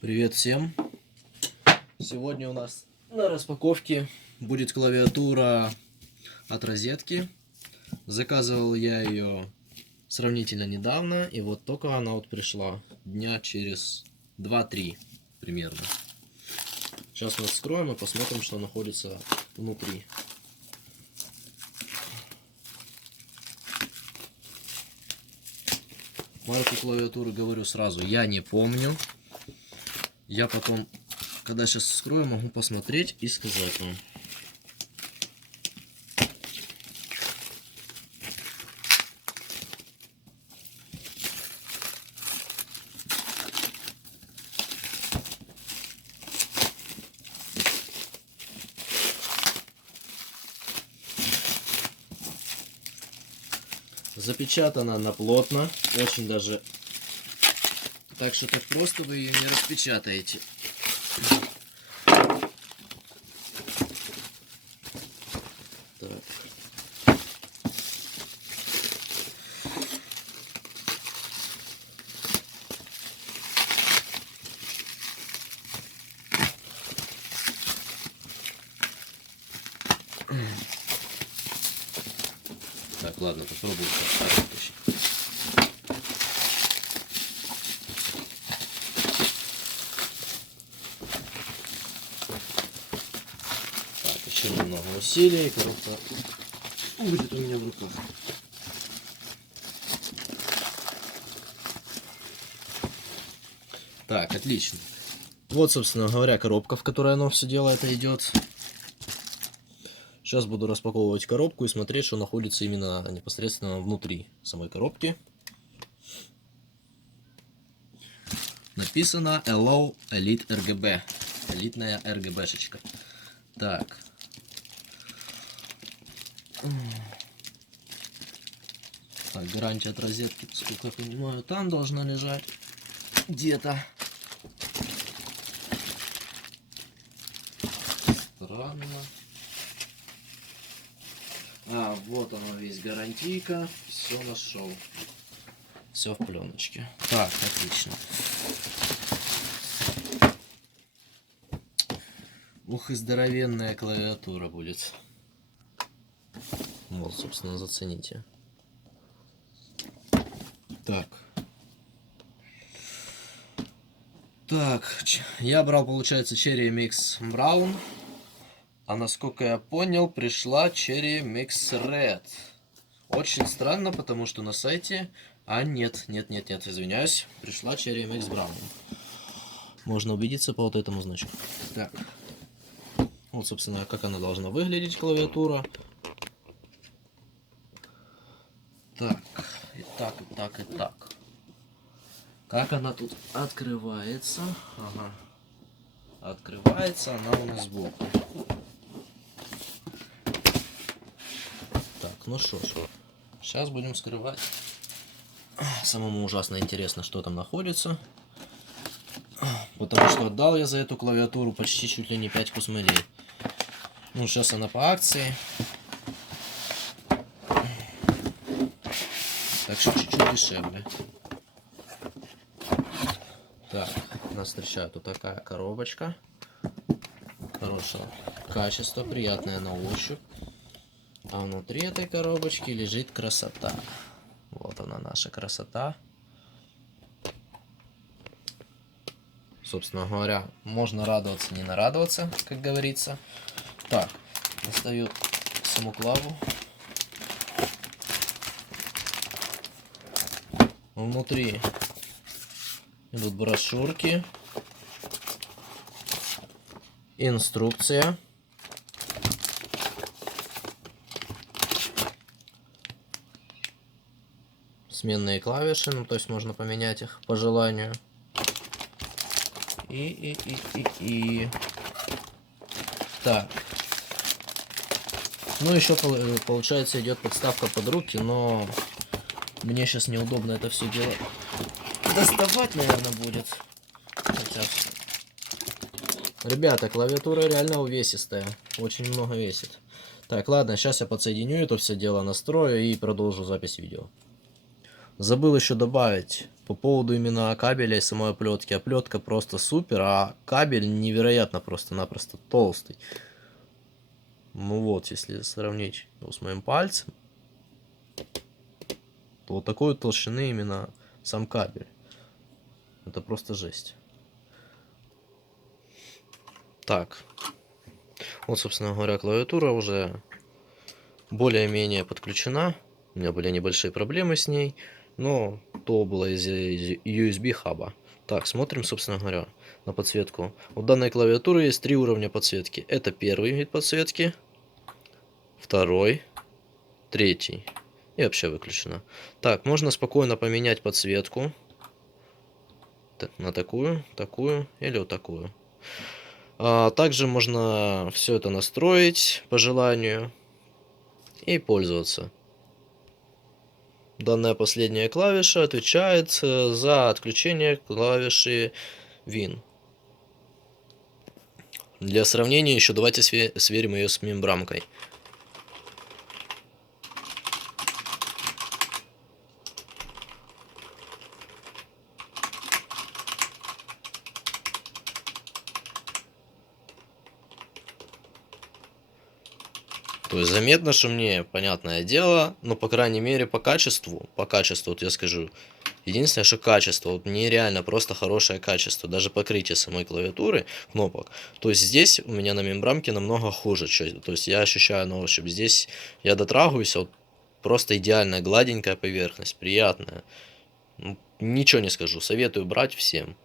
Привет всем! Сегодня у нас на распаковке будет клавиатура от розетки. Заказывал я ее сравнительно недавно, и вот только она вот пришла дня через 2-3 примерно. Сейчас мы вскроем и посмотрим, что находится внутри. Марку клавиатуры, говорю сразу, я не помню. Я потом, когда сейчас вскрою, могу посмотреть и сказать вам. Запечатана она плотно, очень даже, так что так просто вы ее не распечатаете. Так. Так, ладно, попробуем вытащить. Так, еще немного усилий, коробка будет у меня в руках. Так, отлично. Вот, собственно говоря, коробка, в которой оно все дело это идет. Сейчас буду распаковывать коробку и смотреть, что находится именно непосредственно внутри самой коробки. Написано Hello Elite RGB. Элитная RGB-шечка. Так. Так, гарантия от розетки, сколько я понимаю, там должна лежать. Где-то. Странно. А, вот она весь гарантийка. Все нашел. Все в пленочке. Так, отлично. Ух, и здоровенная клавиатура будет. Вот, собственно, зацените. Так. Так, я брал, получается, Cherry Mix Brown. А насколько я понял, пришла Cherry Mix Red. Очень странно, потому что на сайте... А, нет, извиняюсь. Пришла Cherry Mix Brown. Можно убедиться по вот этому значку. Так. Вот, собственно, как она должна выглядеть, клавиатура. Так, и так. Как она тут открывается? Ага. Открывается она у нас сбоку. Так, ну что ж. Сейчас будем скрывать. Самому ужасно интересно, что там находится. Потому что отдал я за эту клавиатуру почти чуть ли не 5 кусмелей. Ну, сейчас она по акции. Так что чуть-чуть дешевле. Так, нас встречает вот такая коробочка. Хорошего качества, приятная на ощупь. А внутри этой коробочки лежит красота. Вот она, наша красота. Собственно говоря, можно радоваться, не нарадоваться, как говорится. Так, достаю саму клаву. Внутри идут брошюрки, инструкция, сменные клавиши, ну то есть можно поменять их по желанию. Так. Ну еще получается идет подставка под руки, но мне сейчас неудобно это все дело доставать, наверное, будет. Хотя... Ребята, клавиатура реально увесистая. Очень много весит. Так, ладно, сейчас я подсоединю это все дело, настрою и продолжу запись видео. Забыл еще добавить По поводу именно кабеля и самой оплетки. Оплетка просто супер, а кабель невероятно просто-напросто толстый. Ну вот, если сравнить его с моим пальцем, то вот такой толщины именно сам кабель. Это просто жесть. Так. Вот, собственно говоря, клавиатура уже более-менее подключена. У меня были небольшие проблемы с ней, но то было из USB хаба. Так, смотрим, собственно говоря, на подсветку. У данной клавиатуры есть 3 уровня подсветки. Это первый вид подсветки, второй, третий. И вообще выключено. Так, можно спокойно поменять подсветку на такую, такую или вот такую. Также можно все это настроить по желанию и пользоваться. Данная последняя клавиша отвечает за отключение клавиши Win. Для сравнения еще давайте сверим ее с мембрамкой. То есть заметно шумнее, понятное дело, но по крайней мере по качеству вот я скажу, единственное, что качество, вот нереально просто хорошее качество, даже покрытие самой клавиатуры, кнопок. То есть здесь у меня на мембрамке намного хуже, то есть я ощущаю на ощупь, здесь я дотрагиваюсь, вот просто идеальная гладенькая поверхность, приятная. Ну, ничего не скажу, советую брать всем.